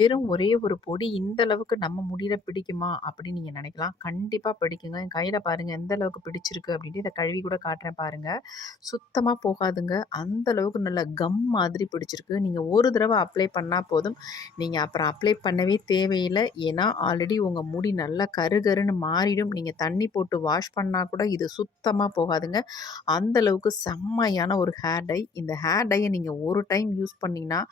வெறும் ஒரே ஒரு பொடி இந்த அளவுக்கு நம்ம முடியல பிடிக்குமா அப்படின்னு நீங்க நினைக்கலாம் கண்டிப்பா பிடிக்குங்க என் கையில பாருங்க எந்த அளவுக்கு பிடிச்சிருக்கு அப்படின்ட்டு இதை கழுவி கூட காட்டுறேன் பாருங்க சுத்தமா போகாதுங்க அந்த அளவுக்கு நல்ல கம் மாதிரி பிடிச்சிருக்கு நீங்க ஒரு தடவை அப்ளை பண்ணா போதும் நீங்க அப்புறம் அப்ளை பண்ணவே தேவையில்லை ஏன்னா ஆல்ரெடி உங்க முடி நல்லா கருகருன்னு மாறிடும் நீங்க தண்ணி போட்டு வாஷ் பண்ணா கூட இது சுத்தமா போகாதுங்க அந்த அளவுக்கு செம்மையான ஒரு ஹேர் டை இந்த ஹேர் டையை நீங்க ஒரு டைம் யூஸ் பண்ணீங்கன்னா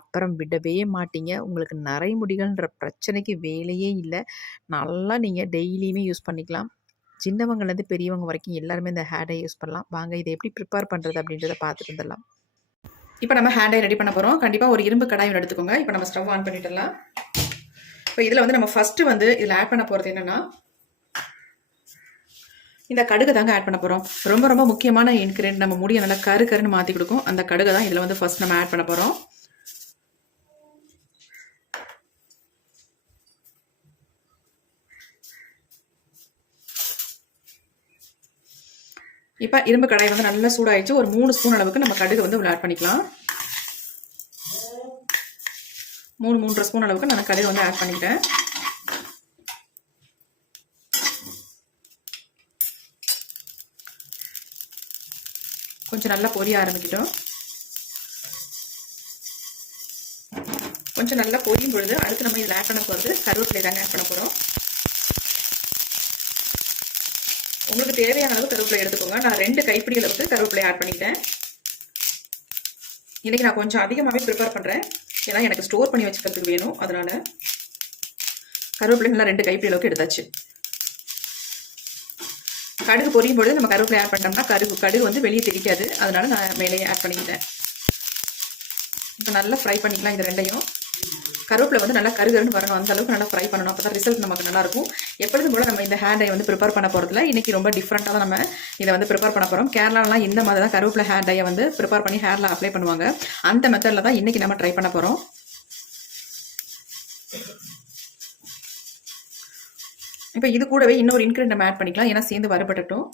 அப்புறம் விடவே மாட்டீங்க உங்களுக்கு உங்களுக்கு முடிகள்ன்ற பிரச்சனைக்கு வேலையே இல்லை நல்லா நீங்கள் டெய்லியுமே யூஸ் பண்ணிக்கலாம் சின்னவங்கலேருந்து பெரியவங்க வரைக்கும் எல்லாருமே இந்த ஹேடை யூஸ் பண்ணலாம் வாங்க இதை எப்படி ப்ரிப்பேர் பண்ணுறது அப்படின்றத பார்த்துட்டு வந்துடலாம் இப்போ நம்ம ஹேண்டை ரெடி பண்ண போகிறோம் கண்டிப்பாக ஒரு இரும்பு கடாயம் எடுத்துக்கோங்க இப்போ நம்ம ஸ்டவ் ஆன் பண்ணிடலாம் இப்போ இதில் வந்து நம்ம ஃபஸ்ட்டு வந்து இதில் ஆட் பண்ண போகிறது என்னென்னா இந்த கடுகு தாங்க ஆட் பண்ண போகிறோம் ரொம்ப ரொம்ப முக்கியமான இன்க்ரீடியன்ட் நம்ம முடியை நல்லா கரு கருன்னு மாற்றி கொடுக்கும் அந்த கடுகு தான் இதில் வந்து ஃபஸ்ட் நம்ம ஆட் பண்ண போகிறோம் இப்போ இரும்பு கடாய் வந்து நல்லா சூடாயிடுச்சு ஒரு மூணு ஸ்பூன் அளவுக்கு நம்ம கடுகு வந்து ஆட் பண்ணிக்கலாம் மூணு மூன்றரை ஸ்பூன் அளவுக்கு நான் கடுகு வந்து ஆட் பண்ணிக்கிட்டேன் கொஞ்சம் நல்லா பொரிய ஆரம்பிக்கிட்டோம் கொஞ்சம் நல்லா பொரியும் பொழுது அடுத்து நம்ம இதில் ஆட் பண்ண போகிறது கருவேப்பிலை தாங்க ஆட் பண்ண போகிறோம் உங்களுக்கு தேவையான அளவு கருவேப்பிலை எடுத்துக்கோங்க நான் ரெண்டு கைப்பிடி அளவுக்கு கருவேப்பிலை ஆட் பண்ணிட்டேன் இன்றைக்கி நான் கொஞ்சம் அதிகமாகவே ப்ரிப்பேர் பண்ணுறேன் ஏன்னா எனக்கு ஸ்டோர் பண்ணி வச்சுக்கிறதுக்கு வேணும் அதனால் நல்லா ரெண்டு கைப்பிடி அளவுக்கு எடுத்தாச்சு கடுகு பொரியும் பொழுது நம்ம கருவேப்பிலை ஆட் பண்ணிட்டோம்னா கருகு கடுகு வந்து வெளியே தெரிக்காது அதனால் நான் மேலேயே ஆட் பண்ணிக்கிட்டேன் இப்போ நல்லா ஃப்ரை பண்ணிக்கலாம் இந்த ரெண்டையும் கருவேப்பிலை வந்து நல்லா கருகருன்னு வரணும் அந்த அளவுக்கு நல்லா ஃப்ரை பண்ணணும் அப்போ தான் ரிசல்ட் நமக்கு நல்லாயிருக்கும் எப்பொழுதும் போல் நம்ம இந்த ஹேண்டை வந்து ப்ரிப்பேர் பண்ண போகிறதுல இன்றைக்கி ரொம்ப டிஃப்ரெண்ட்டாக தான் நம்ம இதை வந்து ப்ரிப்பேர் பண்ண போகிறோம் கேரளாலாம் இந்த மாதிரி தான் கருவேப்பிலை ஹேண்டையை டையை வந்து ப்ரிப்பேர் பண்ணி ஹேரில் அப்ளை பண்ணுவாங்க அந்த மெத்தடில் தான் இன்றைக்கி நம்ம ட்ரை பண்ண போகிறோம் இப்போ இது கூடவே இன்னொரு நம்ம ஆட் பண்ணிக்கலாம் ஏன்னா சேர்ந்து வரப்பட்டுட்டோம்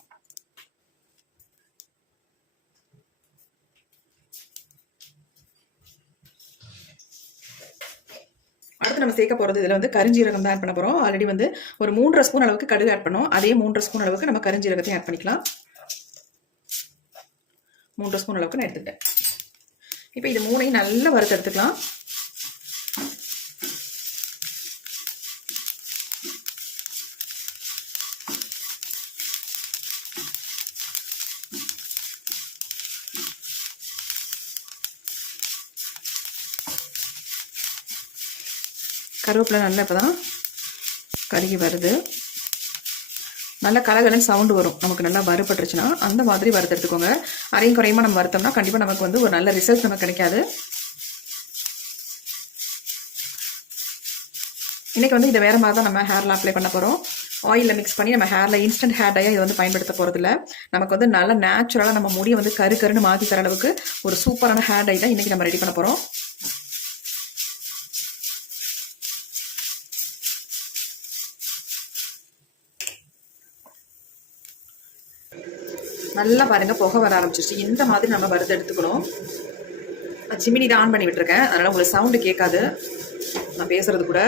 அடுத்து நம்ம சேர்க்க போகிறது இதில் வந்து கரிஞ்சீரகம் தான் ஆட் பண்ண போகிறோம் ஆல்ரெடி வந்து ஒரு மூன்றரை ஸ்பூன் அளவுக்கு கடுகு ஆட் பண்ணோம் அதே மூன்றரை ஸ்பூன் அளவுக்கு நம்ம கரிஞ்சீரகத்தையும் ஆட் பண்ணிக்கலாம் மூன்றரை ஸ்பூன் அளவுக்கு நான் எடுத்துக்கிட்டேன் இப்போ இது மூணையும் நல்லா வறுத்து எடுத்துக்கலாம் கருவேப்பிலை நல்லா இப்போ தான் கருகி வருது நல்லா கலகலன்னு சவுண்டு வரும் நமக்கு நல்லா வறுபட்டுருச்சுன்னா அந்த மாதிரி எடுத்துக்கோங்க அரையும் குறையுமா நம்ம வருத்தோம்னா கண்டிப்பாக நமக்கு வந்து ஒரு நல்ல ரிசல்ட் நமக்கு கிடைக்காது இன்றைக்கி வந்து இதை வேறு மாதிரி தான் நம்ம ஹேரில் அப்ளை பண்ண போகிறோம் ஆயிலில் மிக்ஸ் பண்ணி நம்ம ஹேரில் இன்ஸ்டன்ட் ஹேர் டையாக இதை வந்து பயன்படுத்த போகிறதில்ல நமக்கு வந்து நல்லா நேச்சுரலாக நம்ம முடியை வந்து கரு கருன்னு மாற்றி தர அளவுக்கு ஒரு சூப்பரான ஹேர் டை தான் இன்றைக்கி நம்ம ரெடி பண்ண போகிறோம் நல்லா பாருங்கள் புகை வர ஆரம்பிச்சிருச்சு இந்த மாதிரி நம்ம வறுத்து எடுத்துக்கணும் சிமினி தான் ஆன் பண்ணி விட்டுருக்கேன் அதனால் உங்களுக்கு சவுண்டு கேட்காது நான் பேசுகிறது கூட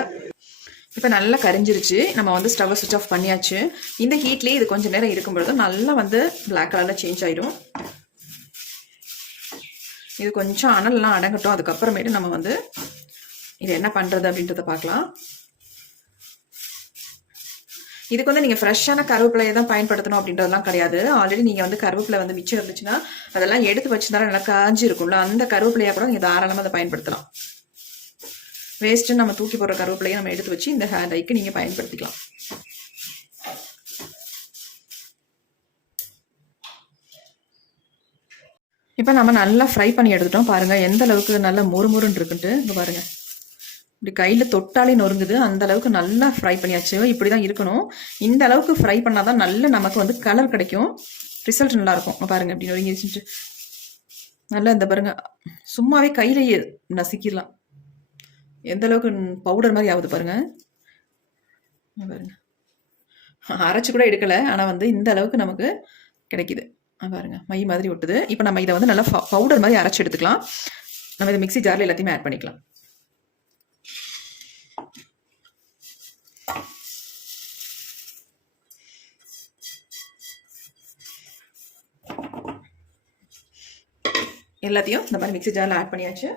இப்போ நல்லா கரிஞ்சிருச்சு நம்ம வந்து ஸ்டவ்வை சுவிச் ஆஃப் பண்ணியாச்சு இந்த ஹீட்லேயே இது கொஞ்சம் நேரம் இருக்கும் பொழுது நல்லா வந்து பிளாக் கலரில் சேஞ்ச் ஆகிடும் இது கொஞ்சம் அனல்லாம் அடங்கட்டும் அதுக்கப்புறமேட்டு நம்ம வந்து இது என்ன பண்ணுறது அப்படின்றத பார்க்கலாம் இதுக்கு வந்து நீங்கள் ஃப்ரெஷ்ஷான கருவேப்பிலையை தான் பயன்படுத்தணும் அப்படின்றதுலாம் கிடையாது ஆல்ரெடி நீங்கள் வந்து கருவேப்பிலை வந்து மிச்சம் இருந்துச்சுன்னா அதெல்லாம் எடுத்து வச்சிருந்தாலும் நல்லா காஞ்சி இருக்கும்ல அந்த கருவேப்பிலையை கூட நீங்கள் தாராளமாக அதை பயன்படுத்தலாம் வேஸ்ட்டு நம்ம தூக்கி போடுற கருவேப்பிலையை நம்ம எடுத்து வச்சு இந்த ஹேர் டைக்கு நீங்கள் பயன்படுத்திக்கலாம் இப்போ நம்ம நல்லா ஃப்ரை பண்ணி எடுத்துட்டோம் பாருங்கள் எந்த அளவுக்கு நல்லா முறுமுறுன்னு இருக்குன்ட்டு இங்கே பாருங்கள் இப்படி கையில் தொட்டாலே நொறுங்குது அந்த அளவுக்கு நல்லா ஃப்ரை பண்ணியாச்சு இப்படி தான் இருக்கணும் இந்த அளவுக்கு ஃப்ரை பண்ணாதான் நல்லா நல்ல நமக்கு வந்து கலர் கிடைக்கும் ரிசல்ட் நல்லாயிருக்கும் பாருங்க இப்படி நொறுங்கி நல்லா இந்த பாருங்க சும்மாவே கையிலேயே நசுக்கிடலாம் எந்த அளவுக்கு பவுடர் மாதிரி ஆகுது பாருங்கள் பாருங்கள் அரைச்சி கூட எடுக்கலை ஆனால் வந்து இந்த அளவுக்கு நமக்கு கிடைக்கிது பாருங்க மை மாதிரி ஒட்டுது இப்போ நம்ம இதை வந்து நல்லா பவுடர் மாதிரி அரைச்சி எடுத்துக்கலாம் நம்ம இதை மிக்சி ஜார்ல எல்லாத்தையுமே ஆட் பண்ணிக்கலாம் எல்லாத்தையும் இந்த மாதிரி மிக்சி ஜாரில் ஆட் பண்ணியாச்சு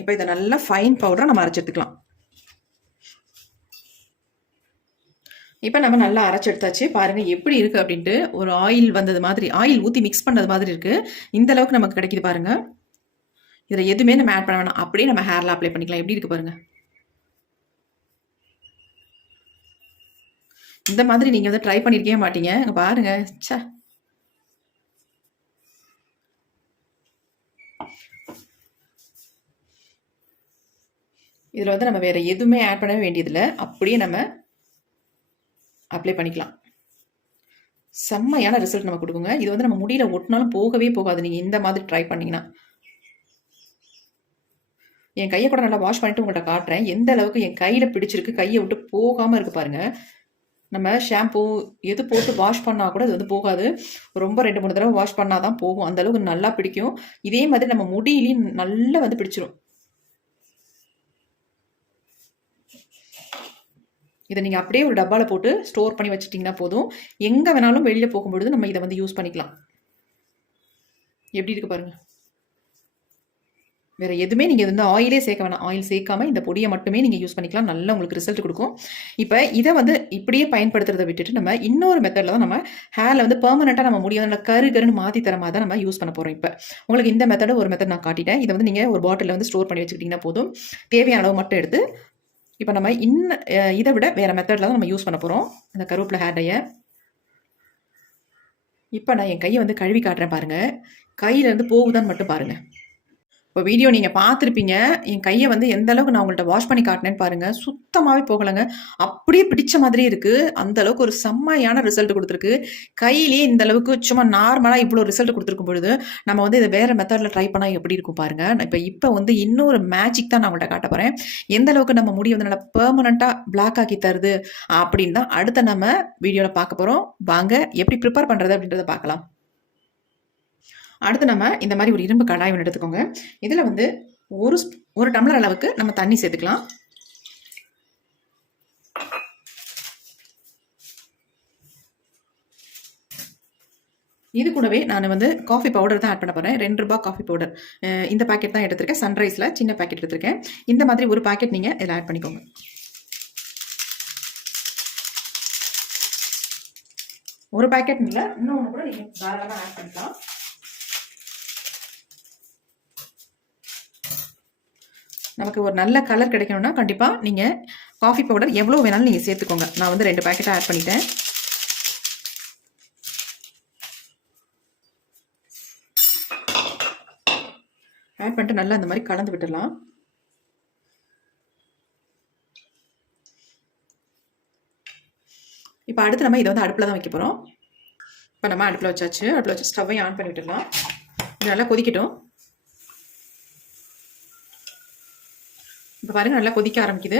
இப்போ இதை நல்லா ஃபைன் பவுடராக நம்ம அரைச்செடுத்துக்கலாம் இப்போ நம்ம நல்லா அரைச்சி எடுத்தாச்சு பாருங்கள் எப்படி இருக்குது அப்படின்ட்டு ஒரு ஆயில் வந்தது மாதிரி ஆயில் ஊற்றி மிக்ஸ் பண்ணது மாதிரி இருக்குது இந்த அளவுக்கு நமக்கு கிடைக்கிது பாருங்கள் இதில் எதுவுமே நம்ம ஆட் பண்ண வேணாம் அப்படியே நம்ம ஹேரில் அப்ளை பண்ணிக்கலாம் எப்படி இருக்குது பாருங்கள் இந்த மாதிரி நீங்கள் வந்து ட்ரை பண்ணியிருக்கவே மாட்டீங்க பாருங்கள் சே இதில் வந்து நம்ம வேறு எதுவுமே ஆட் பண்ண வேண்டியதில்லை அப்படியே நம்ம அப்ளை பண்ணிக்கலாம் செம்மையான ரிசல்ட் நம்ம கொடுக்குங்க இது வந்து நம்ம முடியல ஒட்டினாலும் போகவே போகாது நீங்கள் இந்த மாதிரி ட்ரை பண்ணிங்கன்னா என் கையை கூட நல்லா வாஷ் பண்ணிட்டு உங்கள்கிட்ட காட்டுறேன் எந்த அளவுக்கு என் கையில் பிடிச்சிருக்கு கையை விட்டு போகாமல் இருக்குது பாருங்கள் நம்ம ஷாம்பூ எது போட்டு வாஷ் பண்ணால் கூட அது வந்து போகாது ரொம்ப ரெண்டு மூணு தடவை வாஷ் பண்ணால் தான் போகும் அந்தளவுக்கு நல்லா பிடிக்கும் இதே மாதிரி நம்ம முடியிலையும் நல்லா வந்து பிடிச்சிரும் இதை நீங்கள் அப்படியே ஒரு டப்பாவில் போட்டு ஸ்டோர் பண்ணி வச்சுட்டிங்கன்னா போதும் எங்கே வேணாலும் வெளியில் போகும்பொழுது நம்ம இதை வந்து யூஸ் பண்ணிக்கலாம் எப்படி இருக்குது பாருங்கள் வேறு எதுவுமே நீங்கள் வந்து ஆயிலே சேர்க்க வேணாம் ஆயில் சேர்க்காம இந்த பொடியை மட்டுமே நீங்கள் யூஸ் பண்ணிக்கலாம் நல்லா உங்களுக்கு ரிசல்ட் கொடுக்கும் இப்போ இதை வந்து இப்படியே பயன்படுத்துறதை விட்டுட்டு நம்ம இன்னொரு மெத்தடில் தான் நம்ம ஹேரில் வந்து பெர்மனெண்ட்டாக நம்ம முடியாது நல்லா கரு கருன்னு மாற்றி தர மாதிரி தான் நம்ம யூஸ் பண்ண போகிறோம் இப்போ உங்களுக்கு இந்த மெத்தடை ஒரு மெத்தட் நான் காட்டிட்டேன் இதை வந்து நீங்கள் ஒரு பாட்டிலில் வந்து ஸ்டோர் பண்ணி வச்சுக்கிட்டிங்கன்னா போதும் தேவையான அளவு மட்டும் எடுத்து இப்போ நம்ம இன் இதை விட வேறு மெத்தடில் தான் நம்ம யூஸ் பண்ண போகிறோம் அந்த கருவேப்பிலை ஹேர் இப்போ நான் என் கையை வந்து கழுவி காட்டுறேன் பாருங்கள் கையிலேருந்து போகுதான்னு மட்டும் பாருங்கள் இப்போ வீடியோ நீங்கள் பார்த்துருப்பீங்க என் கையை வந்து எந்த அளவுக்கு நான் உங்கள்கிட்ட வாஷ் பண்ணி காட்டினேன்னு பாருங்கள் சுத்தமாகவே போகலைங்க அப்படியே பிடிச்ச மாதிரி இருக்குது அந்த அளவுக்கு ஒரு செம்மையான ரிசல்ட் கொடுத்துருக்கு கையிலேயே இந்த அளவுக்கு சும்மா நார்மலாக இவ்வளோ ரிசல்ட் கொடுத்துருக்கும் பொழுது நம்ம வந்து இதை வேறு மெத்தடில் ட்ரை பண்ணால் எப்படி இருக்கும் பாருங்கள் இப்போ இப்போ வந்து இன்னொரு மேஜிக் தான் நான் உங்கள்கிட்ட காட்ட போகிறேன் எந்த அளவுக்கு நம்ம முடி வந்து நல்லா பெர்மனண்ட்டாக பிளாக் ஆக்கி தருது அப்படின்னு தான் அடுத்த நம்ம வீடியோவில் பார்க்க போகிறோம் வாங்க எப்படி ப்ரிப்பேர் பண்ணுறது அப்படின்றத பார்க்கலாம் அடுத்து நம்ம இந்த மாதிரி ஒரு இரும்பு கடாய் ஒன்று எடுத்துக்கோங்க இதில் வந்து ஒரு ஒரு டம்ளர் அளவுக்கு நம்ம தண்ணி சேர்த்துக்கலாம் இது கூடவே நான் வந்து காஃபி பவுடர் தான் ஆட் பண்ண போகிறேன் ரெண்டு ரூபாய் காஃபி பவுடர் இந்த பேக்கெட் தான் எடுத்திருக்கேன் சன்ரைஸில் சின்ன பேக்கெட் எடுத்திருக்கேன் இந்த மாதிரி ஒரு பேக்கெட் நீங்கள் இதில் ஆட் பண்ணிக்கோங்க ஒரு பேக்கெட் இல்லை இன்னொன்று கூட நீங்கள் தாராளமாக ஆட் பண்ணலாம் நமக்கு ஒரு நல்ல கலர் கிடைக்கணும்னா கண்டிப்பாக நீங்கள் காஃபி பவுடர் எவ்வளோ வேணாலும் நீங்கள் சேர்த்துக்கோங்க நான் வந்து ரெண்டு பேக்கெட்டாக ஆட் பண்ணிட்டேன் ஆட் பண்ணிட்டு நல்லா அந்த மாதிரி கலந்து விட்டுடலாம் இப்போ அடுத்து நம்ம இதை வந்து அடுப்பில் தான் வைக்க போகிறோம் இப்போ நம்ம அடுப்பில் வச்சாச்சு அடுப்பில் வச்சு ஸ்டவ்வையும் ஆன் பண்ணி விட்டுடலாம் நல்லா கொதிக்கட்டும் இப்போ பாருங்கள் நல்லா கொதிக்க ஆரம்பிக்குது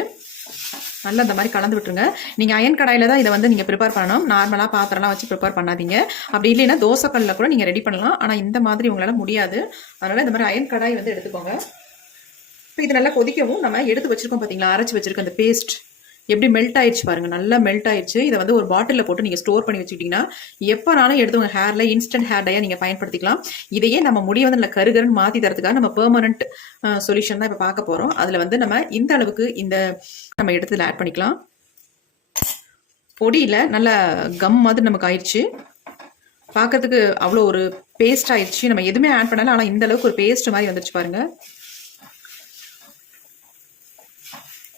நல்லா அந்த மாதிரி கலந்து விட்டுருங்க நீங்கள் அயன் கடாயில் தான் இதை வந்து நீங்கள் ப்ரிப்பேர் பண்ணணும் நார்மலாக பாத்திரம்லாம் வச்சு ப்ரிப்பேர் பண்ணாதீங்க அப்படி இல்லைன்னா தோசைக்கல்லில் கூட நீங்கள் ரெடி பண்ணலாம் ஆனால் இந்த மாதிரி உங்களால் முடியாது அதனால் இந்த மாதிரி அயன் கடாய் வந்து எடுத்துக்கோங்க இப்போ இது நல்லா கொதிக்கவும் நம்ம எடுத்து வச்சுருக்கோம் பார்த்தீங்களா அரைச்சி வச்சுருக்கோம் அந்த பேஸ்ட் எப்படி மெல்ட் ஆயிடுச்சு பாருங்க நல்லா மெல்ட் ஆயிடுச்சு இதை வந்து ஒரு பாட்டிலில் போட்டு நீங்கள் ஸ்டோர் பண்ணி வச்சுக்கிட்டிங்கன்னா எப்போனாலும் எடுத்து உங்கள் ஹேரில் இன்ஸ்டன்ட் ஹேர் டையாக நீங்கள் பயன்படுத்திக்கலாம் இதையே நம்ம முடிய வந்து நல்லா கருகருன்னு மாற்றி தரதுக்காக நம்ம பெர்மனன்ட் சொல்யூஷன் தான் இப்போ பார்க்க போகிறோம் அதில் வந்து நம்ம இந்த அளவுக்கு இந்த நம்ம இடத்துல ஆட் பண்ணிக்கலாம் பொடியில் நல்லா கம் மாதிரி நமக்கு ஆயிடுச்சு பார்க்கறதுக்கு அவ்வளோ ஒரு பேஸ்ட் ஆயிடுச்சு நம்ம எதுவுமே ஆட் பண்ணாலும் ஆனால் இந்த அளவுக்கு ஒரு பேஸ்ட் மாதிரி வந்துருச்சு பாருங்கள்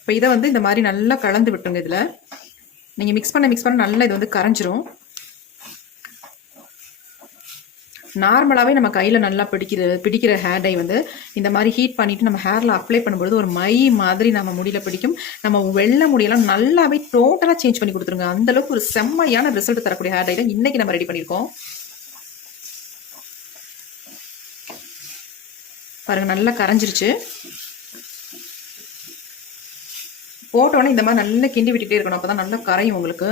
இப்போ இதை வந்து இந்த மாதிரி நல்லா கலந்து விட்டுங்க இதில் நீங்கள் மிக்ஸ் பண்ண மிக்ஸ் பண்ண நல்லா இது வந்து கரைஞ்சிரும் நார்மலாகவே நம்ம கையில் நல்லா பிடிக்கிற பிடிக்கிற ஹேர் டை வந்து இந்த மாதிரி ஹீட் பண்ணிவிட்டு நம்ம ஹேரில் அப்ளை பண்ணும்போது ஒரு மை மாதிரி நம்ம முடியில் பிடிக்கும் நம்ம வெள்ளை முடியெல்லாம் நல்லாவே டோட்டலாக சேஞ்ச் பண்ணி கொடுத்துருங்க அந்தளவுக்கு ஒரு செம்மையான ரிசல்ட் தரக்கூடிய ஹேர் டை தான் இன்றைக்கி நம்ம ரெடி பண்ணியிருக்கோம் பாருங்கள் நல்லா கரைஞ்சிருச்சு போட்டோன்னே இந்த மாதிரி நல்லா கிண்டி விட்டுட்டே இருக்கணும் அப்போ தான் நல்லா கரையும் உங்களுக்கு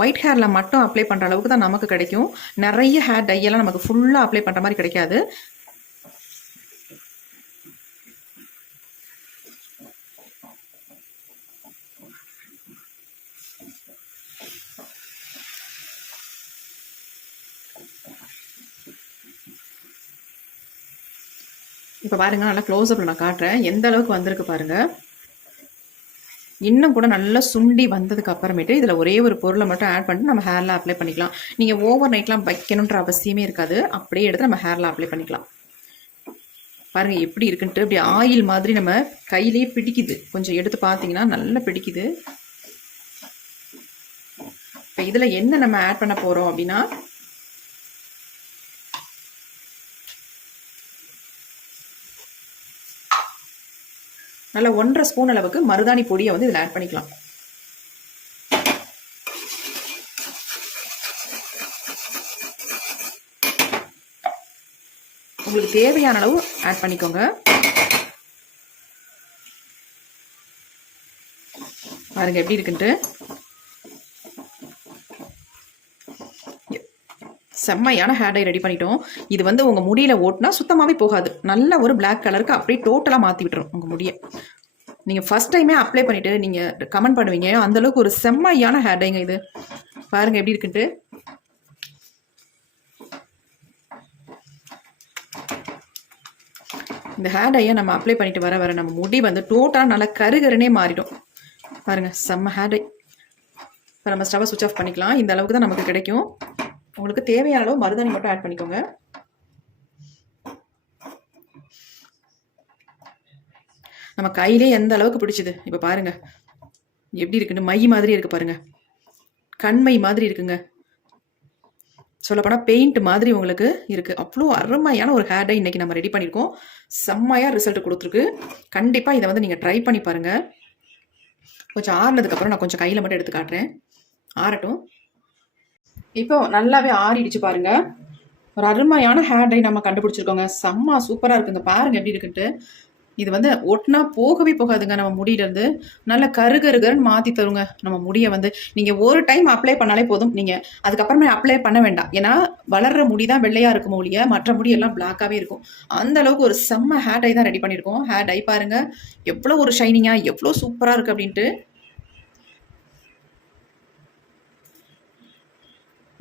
ஒயிட் ஹேரில் மட்டும் அப்ளை பண்ணுற அளவுக்கு தான் நமக்கு கிடைக்கும் நிறைய ஹேர் டையெல்லாம் நமக்கு ஃபுல்லாக அப்ளை பண்ணுற மாதிரி கிடைக்காது இப்போ பாருங்கள் நல்லா க்ளோஸ்அப்பில் நான் காட்டுறேன் எந்த அளவுக்கு வந்திருக்கு பாருங்கள் இன்னும் கூட நல்லா சுண்டி வந்ததுக்கு அப்புறமேட்டு இதில் ஒரே ஒரு பொருளை மட்டும் ஆட் பண்ணிட்டு நம்ம ஹேரில் அப்ளை பண்ணிக்கலாம் நீங்கள் ஓவர் நைட்லாம் வைக்கணுன்ற அவசியமே இருக்காது அப்படியே எடுத்து நம்ம ஹேரில் அப்ளை பண்ணிக்கலாம் பாருங்கள் எப்படி இருக்குன்ட்டு அப்படி ஆயில் மாதிரி நம்ம கையிலே பிடிக்குது கொஞ்சம் எடுத்து பார்த்தீங்கன்னா நல்லா பிடிக்குது இப்போ இதில் என்ன நம்ம ஆட் பண்ண போகிறோம் அப்படின்னா நல்லா ஒன்றரை ஸ்பூன் அளவுக்கு மருதாணி பொடியை வந்து இதில் ஆட் பண்ணிக்கலாம் உங்களுக்கு தேவையான அளவு ஆட் பண்ணிக்கோங்க பாருங்க எப்படி இருக்குன்ட்டு செம்மையான ஹேர் டை ரெடி பண்ணிட்டோம் இது வந்து உங்கள் முடியில் ஓட்டினா சுத்தமாகவே போகாது நல்ல ஒரு பிளாக் கலருக்கு அப்படியே டோட்டலாக மாற்றி விட்டுரும் உங்கள் முடியை நீங்கள் ஃபர்ஸ்ட் டைமே அப்ளை பண்ணிவிட்டு நீங்கள் கமெண்ட் பண்ணுவீங்க அந்தளவுக்கு ஒரு செம்மையான ஹேர் டைங்க இது பாருங்கள் எப்படி இருக்கு இந்த ஹேர் டையை நம்ம அப்ளை பண்ணிட்டு வர வர நம்ம முடி வந்து டோட்டலாக நல்லா கருகருனே மாறிடும் பாருங்க செம்ம ஹேர் டை இப்போ நம்ம ஸ்டவ் சுவிச் ஆஃப் பண்ணிக்கலாம் இந்த அளவுக்கு தான் நமக்கு கிடைக்கும் உங்களுக்கு தேவையான அளவு மருதாணி மட்டும் ஆட் பண்ணிக்கோங்க நம்ம கையிலே எந்த அளவுக்கு பிடிச்சது இப்போ பாருங்கள் எப்படி இருக்குன்னு மை மாதிரி இருக்குது பாருங்கள் கண்மை மாதிரி இருக்குங்க சொல்லப்போனால் பெயிண்ட் மாதிரி உங்களுக்கு இருக்குது அவ்வளோ அருமையான ஒரு ஹேர் டை இன்றைக்கி நம்ம ரெடி பண்ணியிருக்கோம் செம்மையாக ரிசல்ட் கொடுத்துருக்கு கண்டிப்பாக இதை வந்து நீங்கள் ட்ரை பண்ணி பாருங்கள் கொஞ்சம் ஆறுனதுக்கப்புறம் நான் கொஞ்சம் கையில் மட்டும் எடுத்து காட்டுறேன் ஆறட்டும் இப்போ நல்லாவே ஆறிடுச்சு பாருங்க ஒரு அருமையான ஹேர் டை நம்ம கண்டுபிடிச்சிருக்கோங்க செம்ம சூப்பராக இருக்குங்க பாருங்கள் எப்படி இருக்குன்ட்டு இது வந்து ஒட்டினா போகவே போகாதுங்க நம்ம முடியிலேருந்து நல்ல கருகருகருன்னு மாற்றி தருங்க நம்ம முடியை வந்து நீங்கள் ஒரு டைம் அப்ளை பண்ணாலே போதும் நீங்கள் அதுக்கப்புறமே அப்ளை பண்ண வேண்டாம் ஏன்னா வளர்கிற முடி தான் வெள்ளையாக இருக்கும் ஒழிய மற்ற முடியெல்லாம் பிளாக்காகவே இருக்கும் அந்த அளவுக்கு ஒரு செம்ம ஹேர் டை தான் ரெடி பண்ணியிருக்கோம் ஹேர் டை பாருங்கள் எவ்வளோ ஒரு ஷைனிங்காக எவ்வளோ சூப்பராக இருக்குது அப்படின்ட்டு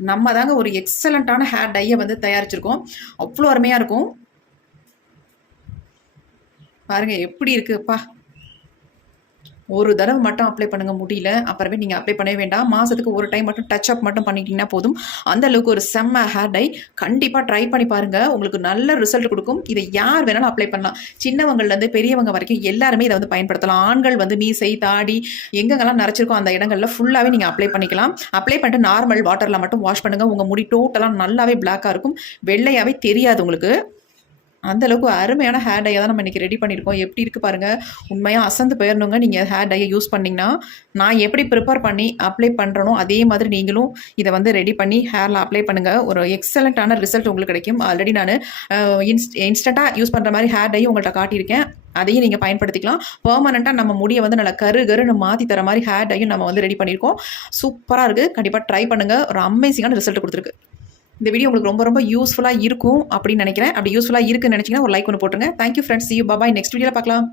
நம்ம தாங்க ஒரு எக்ஸலண்டான ஹேர் டையை வந்து தயாரிச்சிருக்கோம் அவ்வளோ அருமையாக இருக்கும் பாருங்கள் எப்படி இருக்குப்பா ஒரு தடவை மட்டும் அப்ளை பண்ணுங்கள் முடியல அப்புறமே நீங்கள் அப்ளை பண்ணவே வேண்டாம் மாதத்துக்கு ஒரு டைம் மட்டும் டச் அப் மட்டும் பண்ணிட்டீங்கன்னா போதும் அந்த அளவுக்கு ஒரு செம்ம ஹேர் டை கண்டிப்பாக ட்ரை பண்ணி பாருங்கள் உங்களுக்கு நல்ல ரிசல்ட் கொடுக்கும் இதை யார் வேணாலும் அப்ளை பண்ணலாம் சின்னவங்கள்லேருந்து பெரியவங்க வரைக்கும் எல்லாருமே இதை வந்து பயன்படுத்தலாம் ஆண்கள் வந்து மீசை தாடி எங்கெங்கெல்லாம் நிறச்சிருக்கோ அந்த இடங்களில் ஃபுல்லாகவே நீங்கள் அப்ளை பண்ணிக்கலாம் அப்ளை பண்ணிட்டு நார்மல் வாட்டரில் மட்டும் வாஷ் பண்ணுங்கள் உங்கள் முடி டோட்டலாக நல்லாவே பிளாக்காக இருக்கும் வெள்ளையாகவே தெரியாது உங்களுக்கு அந்தளவுக்கு அருமையான ஹேர் டையை தான் நம்ம இன்றைக்கி ரெடி பண்ணியிருக்கோம் எப்படி இருக்குது பாருங்கள் உண்மையாக அசந்து போயிடணுங்க நீங்கள் ஹேர் டையை யூஸ் பண்ணிங்கன்னா நான் எப்படி ப்ரிப்பேர் பண்ணி அப்ளை பண்ணுறனோ அதே மாதிரி நீங்களும் இதை வந்து ரெடி பண்ணி ஹேரில் அப்ளை பண்ணுங்கள் ஒரு எக்ஸலண்ட்டான ரிசல்ட் உங்களுக்கு கிடைக்கும் ஆல்ரெடி நான் இன்ஸ்ட் இன்ஸ்டண்ட்டாக யூஸ் பண்ணுற மாதிரி ஹேர் டையும் உங்கள்கிட்ட காட்டியிருக்கேன் அதையும் நீங்கள் பயன்படுத்திக்கலாம் பர்மனெண்ட்டாக நம்ம முடியை வந்து நல்லா கரு கருன்னு மாற்றி தர மாதிரி ஹேர் டையும் நம்ம வந்து ரெடி பண்ணியிருக்கோம் சூப்பராக இருக்குது கண்டிப்பாக ட்ரை பண்ணுங்கள் ஒரு அமேசிங்கான ரிசல்ட் கொடுத்துருக்கு இந்த வீடியோ உங்களுக்கு ரொம்ப ரொம்ப யூஸ்ஃபுல்லாக இருக்கும் அப்படின்னு நினைக்கிறேன் அப்படி யூஸ்ஃபுல்லாக இருக்குன்னு நினச்சிங்கன்னா ஒரு லைக் ஒன்று போட்டுருங்க thank you friends you bye bye next வீடியோவில் பார்க்கலாம்